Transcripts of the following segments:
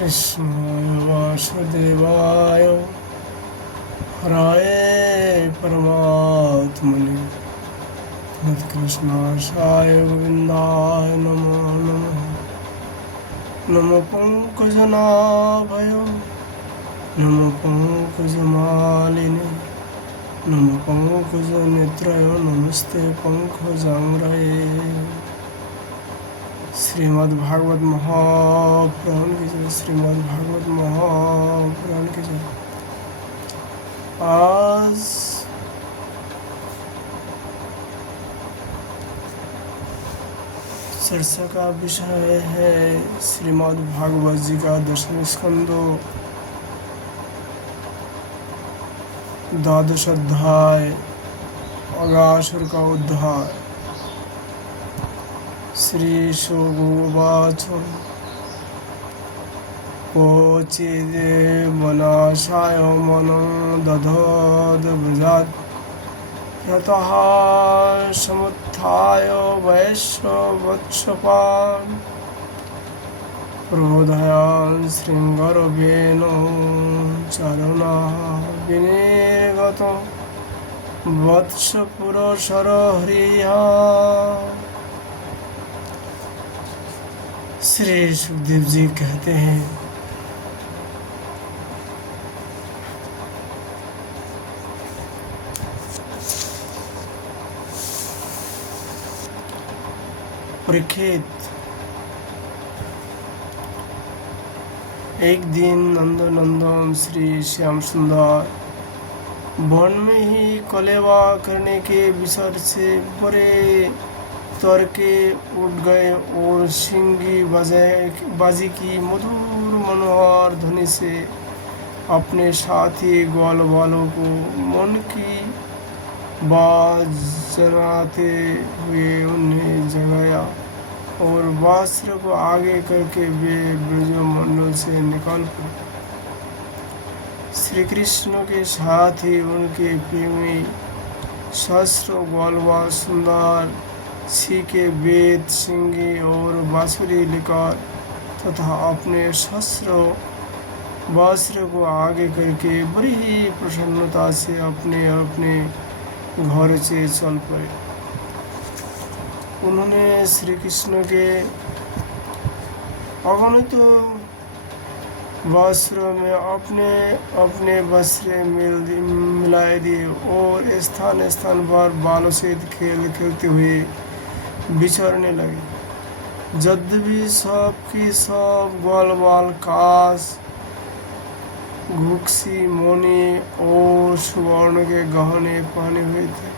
कृष्णाय वासुदेवाय हराय परमात्मने कृष्णाय गोविन्दाय नमो नमः। नमो पंकजनाभय नमो पंकजमालिने नमो पंकजनेत्रय नमस्ते पंकजांग्रये। श्रीमद् भागवत महापुराण की जय। श्रीमद् भागवत महापुराण की जय। आज चर्चा का विषय है श्रीमद् भागवत जी का 10वें स्कंदो 12वां अध्याय अगासुर का उद्धार। श्री शुकवाच क्वचिदे मनाशाय मनं दधद्व्रजात् यतः समुत्थाय वैश्ववत्सपान् प्रोदयान् शृङ्गरवेणो चरुणा विनिर्गतं वत्सपुरसरह्रिया। श्री सुखदेव जी कहते हैं, परीक्षित, एक दिन नंदन श्री श्याम सुंदर वन में ही कलेवा करने के विचार से बड़े तड़के उठ गए और सिंगी बाजी की मधुर मनोहर ध्वनि से अपने साथी ग्वाल वालों को मन की बात जनाते हुए उन्हें जगाया और वस्त्र को आगे करके वे ब्रजमंडल से निकल पड़े। श्री कृष्ण के साथ ही उनके प्रेमी सहस्र ग्वालवाल सुंदर के वेद सिंगी और बांसुरी लेकर तथा अपने सहस्र वस्त्र को आगे करके बड़ी ही प्रसन्नता से अपने अपने घर से चल पड़े। उन्होंने श्री कृष्ण के अगणित वस्त्र में अपने अपने वस्त्र मिलाए दिए और स्थान स्थान पर बालों से खेल खेलते हुए विचरने लगे। यद्यपि सबकी सब ग्वालवाल काश घुक्सी मोनी और सुवर्ण के गहने पहने हुए थे,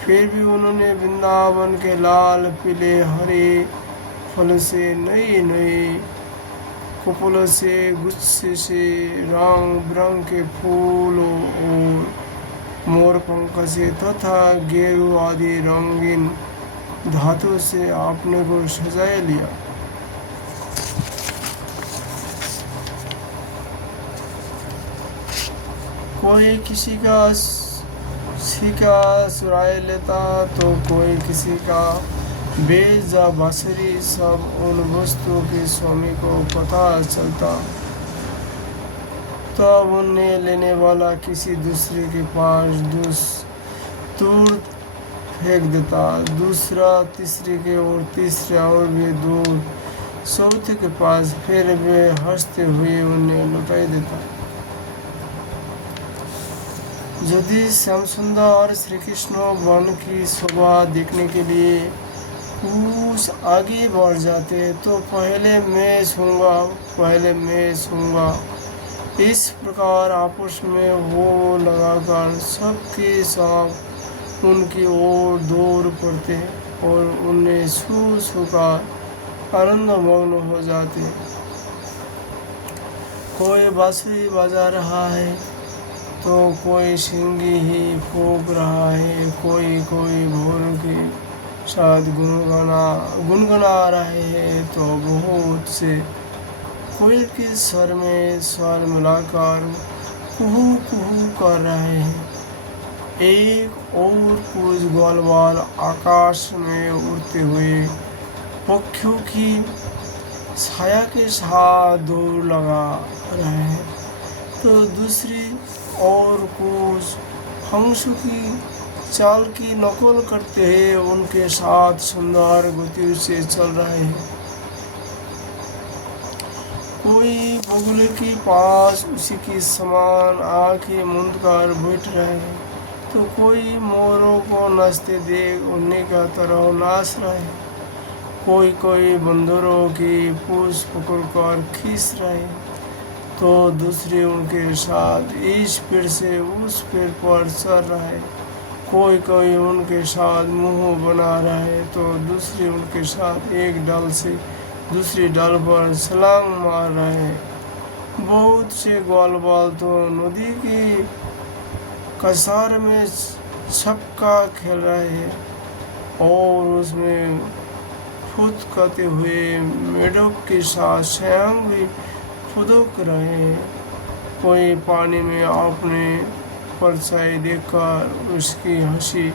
फिर भी उन्होंने वृंदावन के लाल पीले हरे फल से नई नई कपोल से गुच्छे से रंग बिरंग के फूलों और मोर पंख से तथा गेरू आदि रंगीन धातु से आपने को सजाया लिया। कोई किसी का सीका सुराय लेता तो कोई किसी का बेज या बांसुरी, सब उन वस्तुओं के स्वामी को पता चलता तब उन्हें लेने वाला किसी दूसरे के पास दूर फेंक देता, दूसरा तीसरे के और तीसरा और भी दूर चौथे के पास, फिर वे हंसते हुए उन्हें लौटा देता। यदि श्याम सुंदर श्री कृष्ण वन की शोभा देखने के लिए कुछ आगे बढ़ जाते तो पहले मैं छूंगा इस प्रकार आपस में वो लगाकर सबके सब उनकी ओर दौड़ पड़ते और उन्हें छू कर आनंद मग्न हो जाते। कोई बांसुरी बजा रहा है तो कोई सिंगी ही फूंक रहा है, कोई भोर के साथ गुनगुना रहे हैं तो बहुत से कोयल के स्वर में स्वर मिलाकर कुहू कुहू कर रहे हैं। एक और कुछ ग्वालवाल आकाश में उड़ते हुए पक्षियों की छाया के साथ दौड़ लगा रहे हैं, तो दूसरी और कुछ हंसों की चाल की नकल करते हैं उनके साथ सुंदर गति से चल रहे हैं। कोई बगुले के पास उसी की समान आंखें मूंद कर बैठ रहे हैं, तो कोई मोरों को नाचते देख उन्हीं का तरह नाच रहे हैं। कोई कोई बंदरों की पूंछ पकड़कर खींच रहे हैं, तो दूसरे उनके साथ इस पेड़ से उस पेड़ पर चढ़ रहे हैं। कोई कोई उनके साथ मुंह बना रहा है, तो दूसरे उनके साथ एक डाल से दूसरी डाल पर छलांग मार रहे हैं। बहुत से ग्वाल बाल तो नदी की कसार में छक्का खेल रहे हैं और उसमें फुदकते हुए मेढक के साथ स्वयं भी फुदक रहे हैं। कोई पानी में अपने परछाई देखकर उसकी हंसी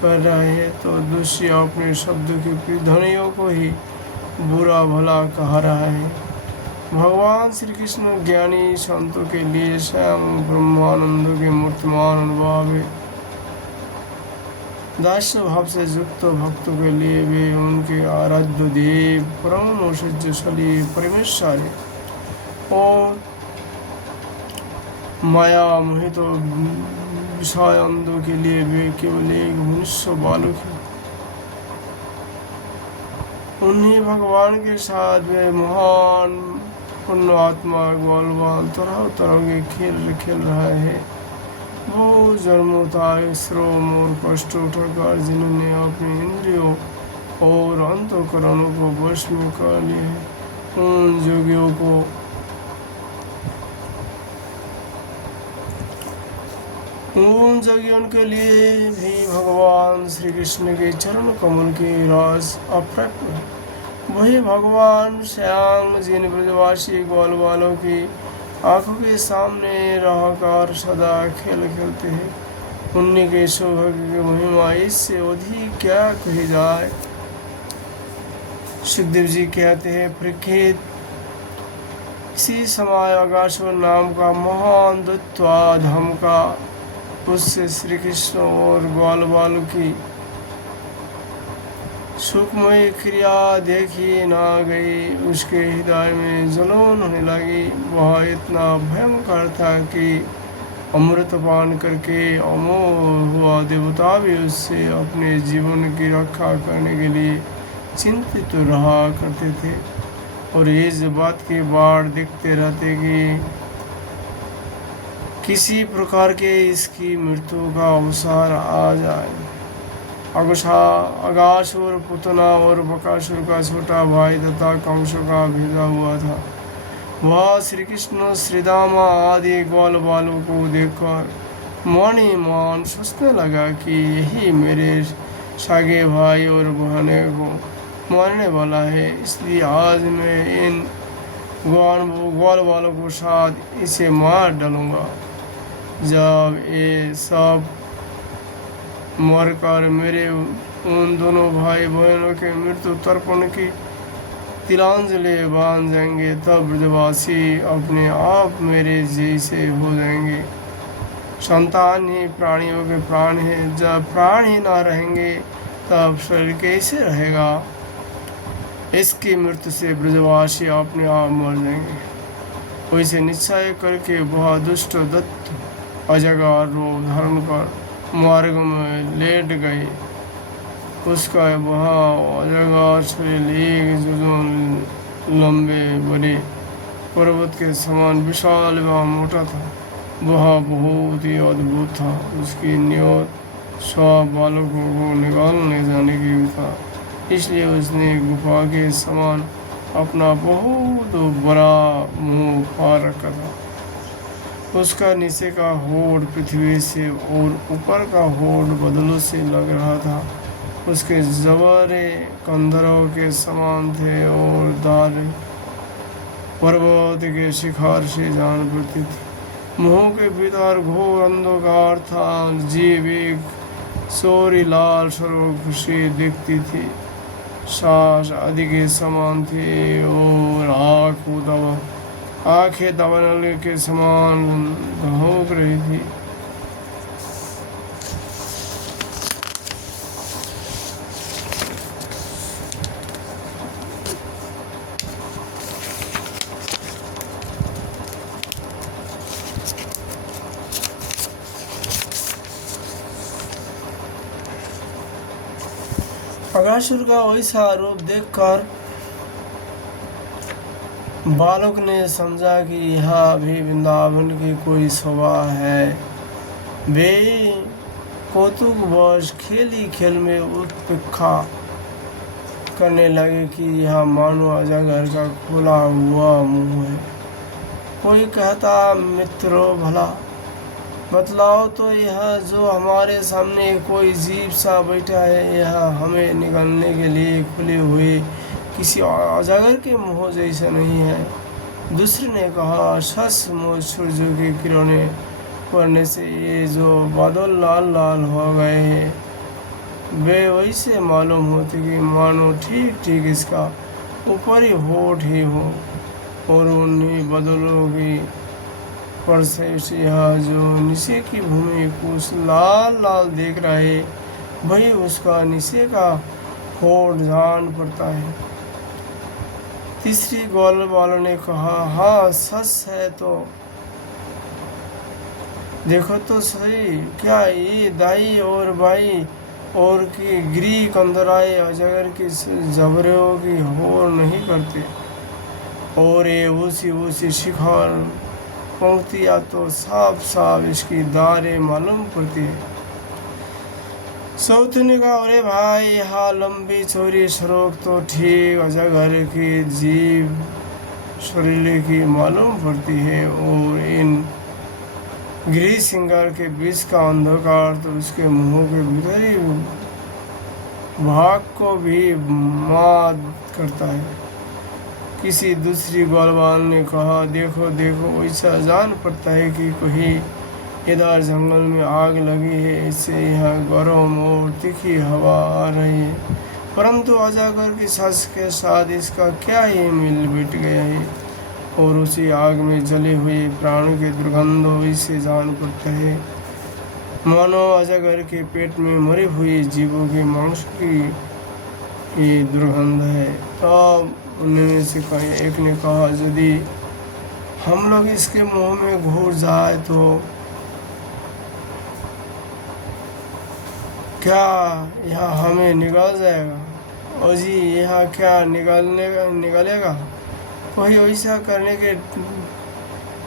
कर रहे हैं, तो दूसरे अपने शब्दों की ध्वनियों को ही बुरा भला कह रहा है। भगवान श्री कृष्ण ज्ञानी संतों के लिए स्वयं ब्रह्मानंद के मूर्तिमान अनुभव है। दास्य भाव से युक्त भक्तों के लिए वे उनके आराध्य देव परम औषध्यशाली परमेश्वर है, और माया मोहित विषय अंधों के लिए वे केवल एक मनुष्य बालक है। उन्हीं भगवान के साथ वे महान पुण्यात्मा ग्वाल बाल तरह तरह के खेल खेल रहे हैं। वो जन्मों तक श्रम और कष्ट उठाकर जिन्होंने अपने इंद्रियों और अंतःकरणों को वश में कर लिए हैं, उन योगियों को के लिए भी भगवान श्री कृष्ण के चरण कमल के राज अप्रत्य है। वही भगवान श्याम जिन ब्रजवासी ग्वाल बालों की आंखों के सामने रहकर सदा खेल खेलते हैं, उन्हीं के सौभाग्य की महिमा इससे अधिक क्या कही जाए। सुखदेव जी कहते हैं, परीक्षित, इसी समय अगासुर नाम का महान दैत्य धमका उससे श्री कृष्ण और ग्वाल बालों की सुखमय क्रिया देखी ना गई। उसके हृदय में जलन होने लगी। वह इतना भयंकर था कि अमृत पान करके अमोह हुआ देवता भी उससे अपने जीवन की रक्षा करने के लिए चिंतित रहा करते थे, और इस बात की बाढ़ देखते रहते कि किसी प्रकार के इसकी मृत्यु का अवसर आ जाए। अगासुर पुतना और बकासुर का छोटा भाई तथा कंस का भेजा हुआ था। वह श्री कृष्ण श्रीदामा आदि ग्वाल बालों को देखकर मन ही मन सोचने लगा कि यही मेरे सागे भाई और बहने को मारने वाला है, इसलिए आज मैं इन ग्वाल बालों को साथ इसे मार डालूंगा। जब ये सब मरकर मेरे उन दोनों भाई बहनों के मृत्यु तर्पण की तिलांजलि बांध जाएंगे, तब ब्रजवासी अपने आप मेरे जैसे हो जाएंगे। संतान ही प्राणियों के प्राण हैं, जब प्राण ही ना रहेंगे तब शरीर कैसे रहेगा। इसकी मृत्यु से ब्रजवासी अपने आप मर जाएंगे। वैसे निश्चय करके वह दुष्ट दत्त अजगर रूप धारण कर मार्ग में लेट गई। उसका वहाँ अजगर शरीर एक जुजों लंबे बड़े पर्वत के समान विशाल व मोटा था। वह बहुत ही अद्भुत था। उसकी नियत स्व बालकों को निकालने जाने की था, इसलिए उसने गुफा के समान अपना बहुत बड़ा मुंह फाड़ रखा था। उसका नीचे का होठ पृथ्वी से और ऊपर का होठ बादलों से लग रहा था। उसके जबड़े कंधरों के समान थे और दाढ़ पर्वत के शिखर से जान पड़ती थी। मुंह के भीतर घोर अंधकार था। जीव एक सोरी लाल सर्व खुशी दिखती थी। सांस आदि के समान थे और आंखें दवानल के समान धोक रही थी। अगासुर का वैसा रूप देखकर बालक ने समझा कि यह भी वृंदावन की कोई शोभा है। वे कौतुकवश खेली खेल में उत्पेक्षा करने लगे कि यह मानो अजगर का खुला हुआ मुंह है। कोई कहता, मित्रों भला बतलाओ तो यह जो हमारे सामने कोई जीव सा बैठा है, यह हमें निगलने के लिए खुले हुए किसी अजगर के मुंह जैसा नहीं है। दूसरे ने कहा, सचमुच सूर्य की किरणें पड़ने से ये जो बादल लाल लाल हो गए हैं वे वैसे मालूम होते कि मानो ठीक ठीक इसका ऊपरी होठ ही हो और उन्हीं बादलों की पर से यह जो नीचे की भूमि को लाल लाल देख रहा है वही उसका नीचे का होठ जान पड़ता है। तीसरी ग्वाल वालों ने कहा, हाँ सच है तो देखो तो सही, क्या ये दाई और बाई और की गिरी कंदराए अजगर की जबरों की होर नहीं करते और ये ऊंची शिखर पंक्तियाँ तो साफ साफ इसकी दारें मालूम पड़ती है। चौथे ने कहा, अरे भाई यहाँ लंबी चौड़ी सड़क तो ठीक अजगर की जीव शरीर की मालूम पड़ती है और इन गिरी सिंगार के बीच का अंधकार तो उसके मुंह के भीतरी भाग को भी मात करता है। किसी दूसरी ग्वालवाल ने कहा, देखो देखो ऐसा जान पड़ता है कि कहीं इधर जंगल में आग लगी है, इससे यहाँ गर्म और तीखी हवा आ रही है, परंतु अजगर की सांस के साथ इसका क्या ही मिल बैठ गया है और उसी आग में जले हुए प्राण के दुर्गंध इससे जान पड़ता है मानो अजगर के पेट में मरे हुए जीवों के मांस की ये दुर्गंध है। तब उनमें से एक ने कहा, यदि हम लोग इसके मुंह में घुस जाए तो क्या यह हमें निगल जाएगा? और जी यह क्या निगलेगा? कोई ऐसा करने के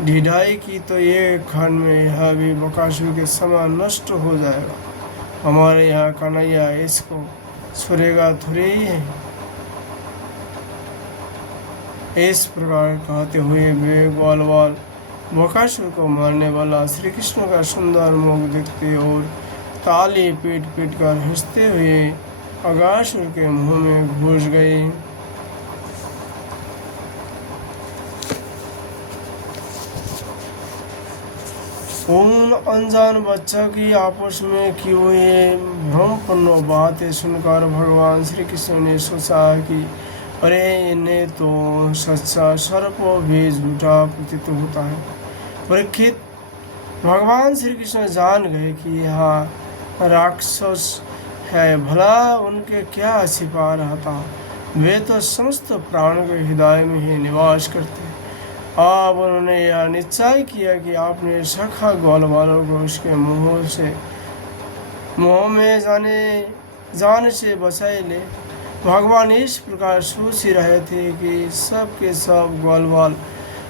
ढिढाई की तो ये क्षण में यह भी बकासुर के समान नष्ट हो जाएगा। हमारे यहाँ कन्हैया इसको छुड़ेगा थोड़े ही है। इस प्रकार कहते हुए वे ग्वालवाल बकासुर को मारने वाला श्री कृष्ण का सुंदर मुख देखते और ताली पीट पीट कर हंसते हुए अगासुर के मुंह में घुस गए। उन अनजान बच्चों की आपस में की हुई भ्रमपूर्ण बातें सुनकर भगवान श्री कृष्ण ने सोचा कि अरे इन्हें तो सच्चा सर्प भी झूठा प्रतीत होता है। परीक्षित, भगवान श्री कृष्ण जान गए कि यह राक्षस है, भला उनके क्या छिपा रहता, वे तो समस्त प्राण के हृदय में ही निवास करते। अब उन्होंने यह निश्चय किया कि आपने सखा ग्वालवालों को उसके मुंह में जाने से बचाए ले। भगवान इस प्रकार सोच ही रहे थे कि सब के सब ग्वालवाल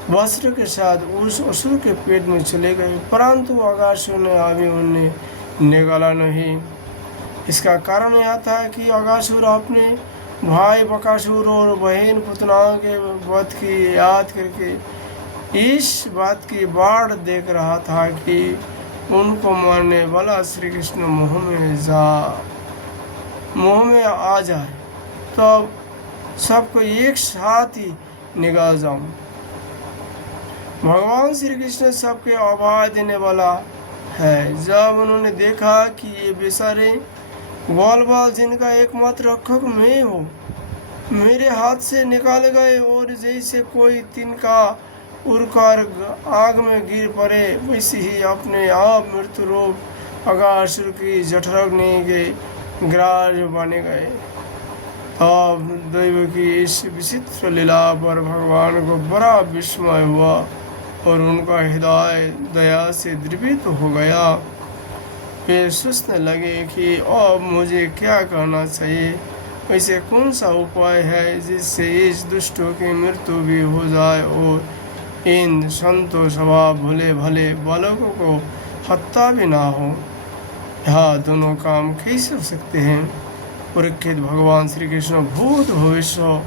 वस्त्र के साथ उस असुर के पेट में चले गए, परंतु अगासुर ने अभी उन्हें निगला नहीं। इसका कारण यह था कि अगासुर अपने भाई बकासुर और बहन पुतनाओं के वध की याद करके इस बात की बाढ़ देख रहा था कि उनको मारने वाला श्री कृष्ण मुंह में आ जाए तो सबको एक साथ ही निकाल जाऊं। भगवान श्री कृष्ण सबके अभय देने वाला है। जब उन्होंने देखा कि ये बेचारे ग्वालवाल जिनका एकमात्र रक्षक मैं हूँ मेरे हाथ से निकाल गए, और जैसे कोई तिनका उड़कर आग में गिर पड़े, वैसे ही अपने आप मृत्यु रूप अगासुर की जठराग्नि के ग्रास बने गए। तब दैव की इस विचित्र लीला पर भगवान को बड़ा विस्मय हुआ, और उनका हृदय दया से द्रवित हो गया। वे सोचने लगे कि अब मुझे क्या करना चाहिए। वैसे कौन सा उपाय है जिससे इस दुष्टों की मृत्यु भी हो जाए और इन संतों स्वभाव भले भले बालकों को हत्या भी ना हो। यह दोनों काम कैसे हो सकते हैं? परीक्षित, भगवान श्री कृष्ण भूत भविष्य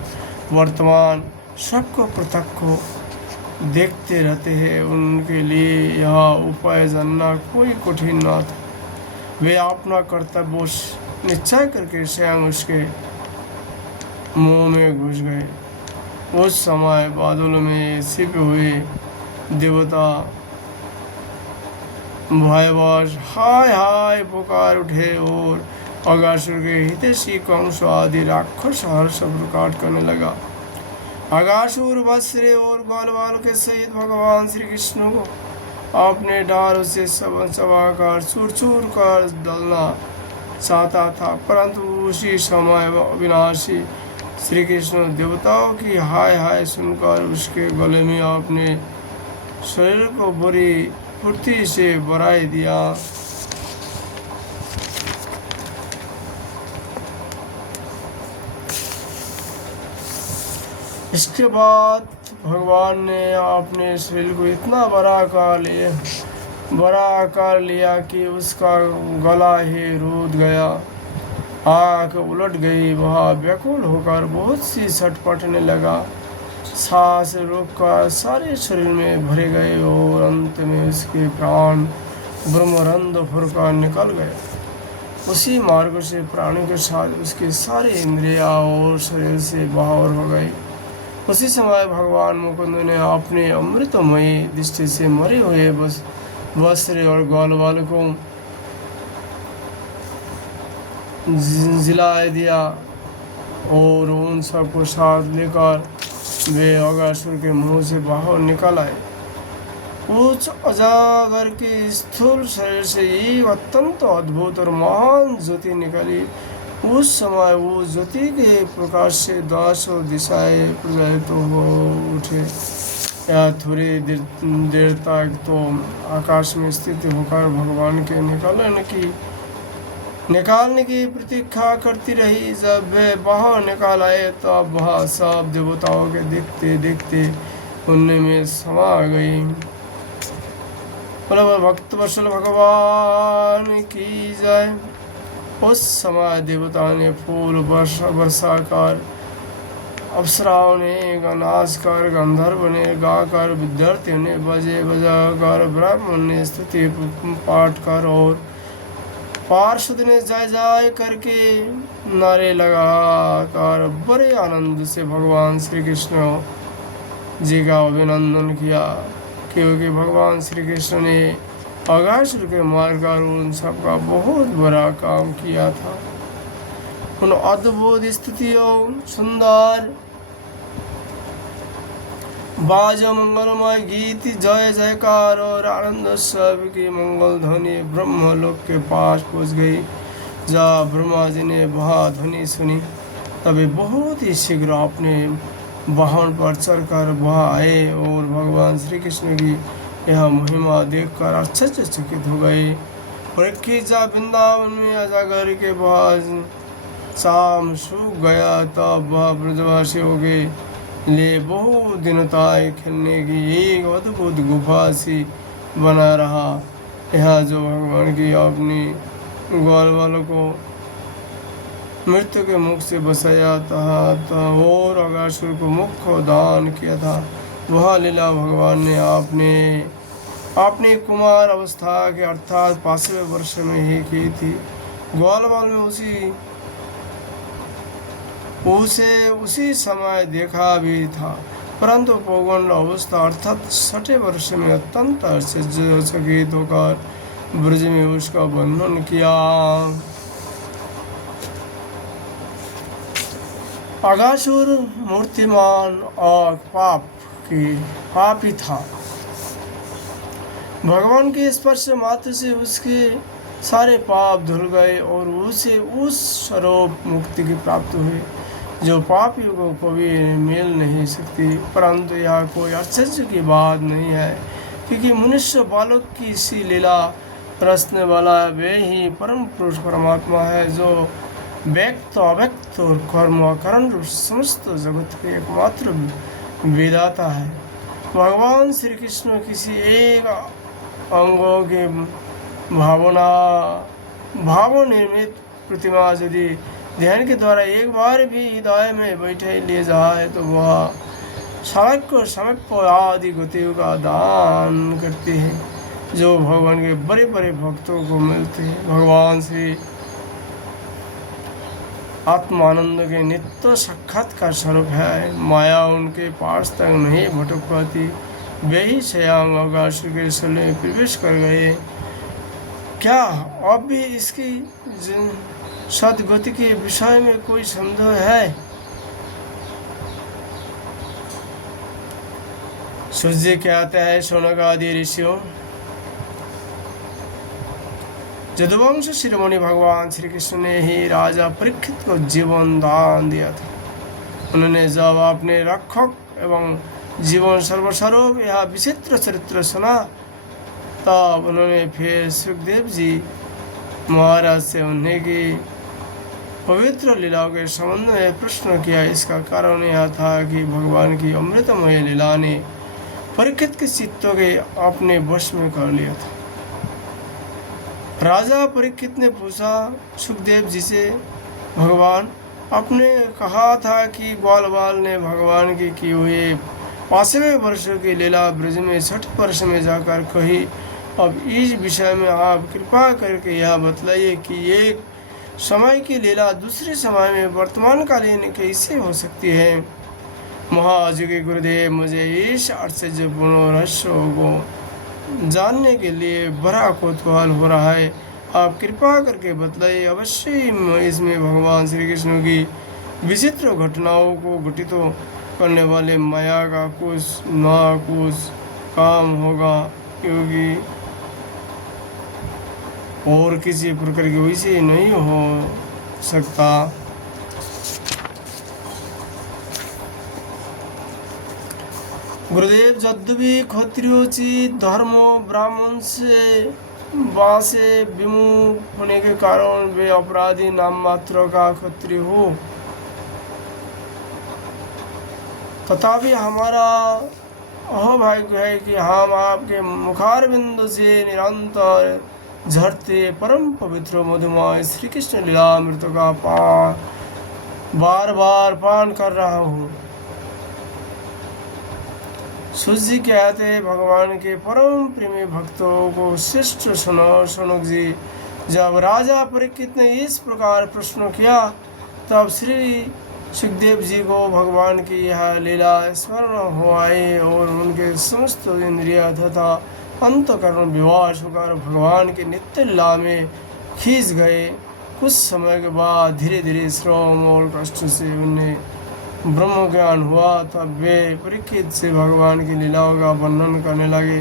वर्तमान सबको प्रत्यक्ष देखते रहते हैं। उनके लिए यह उपाय जानना कोई कठिन न था। वे अपना कर्तव्य निश्चय करके स्वयं उसके मुंह में घुस गए। उस समय बादलों में छिपे हुए देवता भयवश हाय हाय पुकार उठे, और अगासुर के हितैषी कंस आदि राक्षस हर्ष प्रकट करने लगा। अगासुर वज्र और ग्वाल के सहित भगवान श्री कृष्ण को अपने डालों से चबाकर चूर चूर कर डालना चाहता था, परंतु उसी समय अविनाशी श्री कृष्ण देवताओं की हाय हाय सुनकर उसके गले में अपने शरीर को बड़ी फुर्ती से बढ़ाई दिया। इसके बाद भगवान ने अपने शरीर को इतना बड़ा कर लिया कि उसका गला ही रुक गया, आँख उलट गई। वह व्याकुल होकर बहुत सी छटपटने लगा, सांस रोककर सारे शरीर में भरे गए, और अंत में उसके प्राण ब्रह्मरंध्र होकर निकल गए। उसी मार्ग से प्राणों के साथ उसके सारे इंद्रियां और शरीर से बाहर हो गई। उसी समय भगवान मुकुंद ने अपने अमृतमयी दृष्टि से मरे हुए वस्त्र और ग्वाल को जिला दिया, और उन सबको साथ लेकर वे अगासुर के मुंह से बाहर निकल आए। उस अजागर के स्थूल शरीर से एक अत्यंत अद्भुत और महान ज्योति निकली। उस समय वो ज्योति के प्रकाश से 10 दिशाएं प्रज्वलित हो उठे। यह थोड़ी देर तक तो आकाश में स्थित होकर भगवान के निकालने की प्रतीक्षा करती रही। जब वे बाहर निकाल आए तब वह सब देवताओं के देखते देखते उनमें में समा गई। भक्त वत्सल भगवान की जय। उस समय देवता ने फूल वर्षा कर, अप्सराओं ने नाच कर, गंधर्व ने गाकर, विद्यार्थियों ने बजे बजाकर, ब्राह्मण ने स्तुति पाठ कर, और पार्षद ने जय जय करके नारे लगाकर बड़े आनंद से भगवान श्री कृष्ण जी का अभिनंदन किया, क्योंकि भगवान श्री कृष्ण ने अगासुर के मारकर उन सबका बहुत बड़ा काम किया था। उन अद्भुत स्थितियों, सुंदर बाजा, मंगलमय गीत, जय जयकार और आनंद सब की मंगल ध्वनि ब्रह्मलोक के पास पहुंच गई। जब ब्रह्मा जी ने वह ध्वनि सुनी, तभी बहुत ही शीघ्र अपने वाहन पर चढ़कर वह आए, और भगवान श्री कृष्ण की यह महिमा देखकर आश्चर्यचकित हो गए। परीक्षित, जब वृंदावन में अजागर के बाद शाम सूख गया, तब वह ब्रजवासियों के लिए बहुत दिनों तक खेलने की एक अद्भुत गुफा सी बना रहा। यह जो भगवान की अपनी ग्वाल वालों को मृत्यु के मुख से बचाया था और अगासुर को मुख्य दान किया था, वह लीला भगवान ने अपनी कुमार अवस्था के अर्थात 5वें वर्ष में ही की थी। ग्वालवाल में उसी समय देखा भी था, परंतु पौगंड अवस्था अर्थात 6ठे वर्ष में अत्यंत आश्चर्यचकित होकर ब्रज में उसका वर्णन किया। अगासुर मूर्तिमान और पापी था। भगवान के स्पर्श मात्र से उसके सारे पाप धुल गए और उसे उस स्वरूप मुक्ति की प्राप्त हुई जो पापियों को कभी मिल नहीं सकती। परंतु यह कोई आश्चर्य की बात नहीं है, क्योंकि मनुष्य बालक की सी लीला रचने वाला वे ही परम पुरुष परमात्मा है, जो व्यक्त अव्यक्त और कर्म कारण रूप समस्त जगत के एकमात्र विधाता है। भगवान श्री कृष्ण किसी एक अंगों के भाव निर्मित प्रतिमा यदि ध्यान के द्वारा एक बार भी हृदय में बैठे ले जाए तो वह सामप्य आदि गतियों का दान करते हैं, जो भगवान के बड़े बड़े भक्तों को मिलते हैं। भगवान श्री आत्मानंद के नित्य साक्षात्कार स्वरूप है। माया उनके पास तक नहीं भटक पाती। वे ही स्वयं अगासुर के शरीर में प्रवेश कर गए। क्या अब भी इसकी सदगति के विषय में कोई संदेह है? सूर्य कहता है, शौनक आदि ऋषियों, यदुवंश शिरोमणि भगवान श्री कृष्ण ने ही राजा परीक्षित को जीवन दान दिया था। उन्होंने जब अपने रक्षक एवं जीवन सर्वस्वरूप यह विचित्र चरित्र सुना, तब उन्होंने फिर सुखदेव जी महाराज से उन्हें की पवित्र लीलाओं के संबंध में प्रश्न किया। इसका कारण यह था कि भगवान की अमृतमय लीला ने परीक्षित के चित्तों के अपने वश में कर लिया था। राजा परीक्षित ने पूछा सुखदेव जी से, भगवान आपने कहा था कि ग्वालवाल ने भगवान के किए हुए 5वें वर्षों की लीला ब्रज में 60 वर्ष में जाकर कही। अब इस विषय में आप कृपा करके यह बतलाइए कि एक समय की लीला दूसरे समय में वर्तमान कालीन कैसे हो सकती है। महाजुगी गुरुदेव, मुझे इस आश्चर्यपूर्ण रहस्यों को जानने के लिए बड़ा कौतूहल हो रहा है। आप कृपा करके बतलाइए। अवश्य इसमें भगवान श्री कृष्ण की विचित्र घटनाओं को घटित करने वाले माया का कुछ ना कुछ काम होगा, क्योंकि और किसी प्रकार की वैसे नहीं हो सकता। गुरुदेव, यद्यपि क्षत्रियोचित धर्म ब्राह्मण से वासे विमुख होने के कारण वे अपराधी नाम मात्र का क्षत्रिय हो, तथापि हमारा अहोभाग्य है कि हम आपके मुखारविंद से निरंतर झरते परम पवित्र मधुमय श्री कृष्ण लीलामृत का बार बार पान कर रहा हूँ। सूर्य कहते, भगवान के परम प्रेमी भक्तों को श्रेष्ठ सुनो। शौनक जी, जब राजा परीक्षित ने इस प्रकार प्रश्न किया, तब श्री सुखदेव जी को भगवान की यह लीला स्मरण हो आई और उनके समस्त इंद्रिय तथा अंतःकरण विवास होकर भगवान की नित्य लीला में खींच गए। कुछ समय के बाद धीरे धीरे श्रम और कष्ट से उन्हें ब्रह्म ज्ञान हुआ। तब वे परीक्षित से भगवान की लीलाओं का वर्णन करने लगे।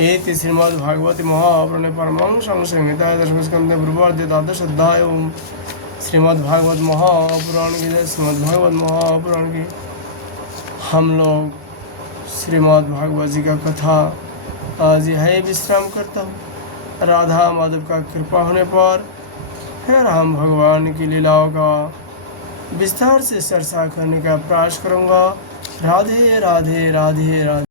ये श्रीमद् भागवत महापुराणे परमहंस संहिता दशम स्कंध पूर्वार्ध द्वादश अध्याय। एवं श्रीमद् भागवत महापुराण की श्रीमद् भागवत महापुराण की हम लोग श्रीमद् भागवत जी का कथा आज यही विश्राम करता हूँ। राधा माधव का कृपा होने पर फिर हम भगवान की लीलाओं का विस्तार से चर्चा करने का प्रयास करूँगा। राधे राधे राधे राधे।